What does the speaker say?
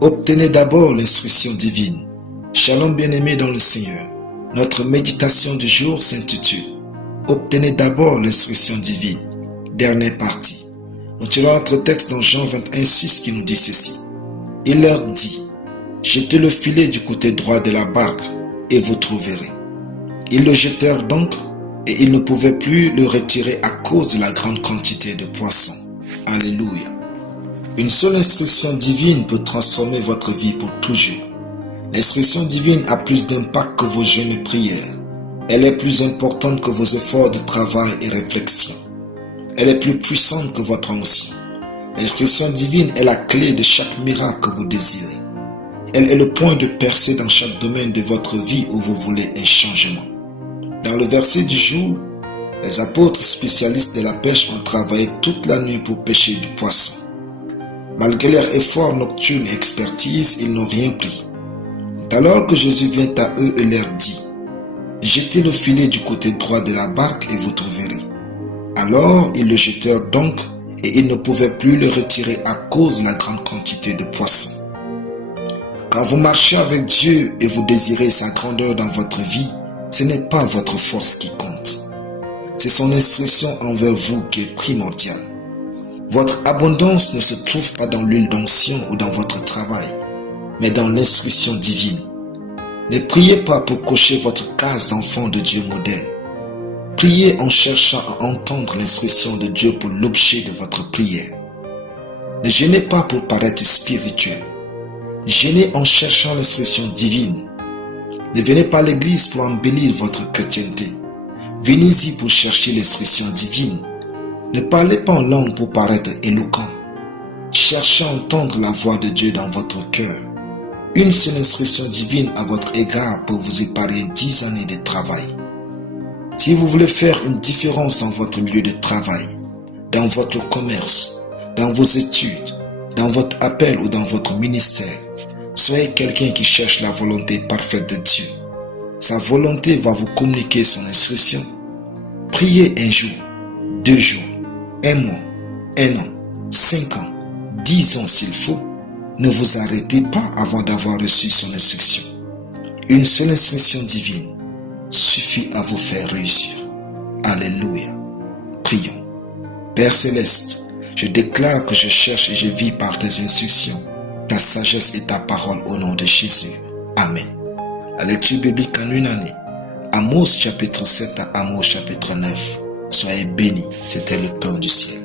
Obtenez d'abord l'instruction divine. Shalom bien-aimés dans le Seigneur. Notre méditation du jour s'intitule « Obtenez d'abord l'instruction divine ». Dernière partie. Nous tirons notre texte dans Jean 21:6 qui nous dit ceci. Il leur dit « Jetez le filet du côté droit de la barque et vous trouverez. » Ils le jetèrent donc et ils ne pouvaient plus le retirer à cause de la grande quantité de poissons. Alléluia. Une seule instruction divine peut transformer votre vie pour toujours. L'instruction divine a plus d'impact que vos jeûnes et prières. Elle est plus importante que vos efforts de travail et réflexion. Elle est plus puissante que votre onction. L'instruction divine est la clé de chaque miracle que vous désirez. Elle est le point de percée dans chaque domaine de votre vie où vous voulez un changement. Dans le verset du jour, les apôtres spécialistes de la pêche ont travaillé toute la nuit pour pêcher du poisson. Malgré leurs efforts nocturnes et expertise, ils n'ont rien pris. C'est alors que Jésus vient à eux et leur dit « Jetez le filet du côté droit de la barque et vous trouverez. » Alors ils le jetèrent donc et ils ne pouvaient plus le retirer à cause de la grande quantité de poissons. Quand vous marchez avec Dieu et vous désirez sa grandeur dans votre vie, ce n'est pas votre force qui compte. C'est son instruction envers vous qui est primordiale. Votre abondance ne se trouve pas dans l'huile d'onction ou dans votre travail, mais dans l'instruction divine. Ne priez pas pour cocher votre case d'enfant de Dieu modèle. Priez en cherchant à entendre l'instruction de Dieu pour l'objet de votre prière. Ne jeûnez pas pour paraître spirituel. Jeûnez en cherchant l'instruction divine. Ne venez pas à l'église pour embellir votre chrétienté. Venez-y pour chercher l'instruction divine. Ne parlez pas en langue pour paraître éloquent. Cherchez à entendre la voix de Dieu dans votre cœur. Une seule instruction divine à votre égard peut vous épargner 10 années de travail. Si vous voulez faire une différence dans votre lieu de travail, dans votre commerce, dans vos études, dans votre appel ou dans votre ministère, soyez quelqu'un qui cherche la volonté parfaite de Dieu. Sa volonté va vous communiquer son instruction. Priez un jour, 2 jours, 1 mois, 1 an, 5 ans, 10 ans s'il faut. Ne vous arrêtez pas avant d'avoir reçu son instruction. Une seule instruction divine suffit à vous faire réussir. Alléluia. Prions. Père Céleste, je déclare que je cherche et je vis par tes instructions, ta sagesse et ta parole au nom de Jésus. Amen. La lecture biblique en une année. Amos chapitre 7 à Amos chapitre 9. Soyez bénis, c'était le pain du ciel.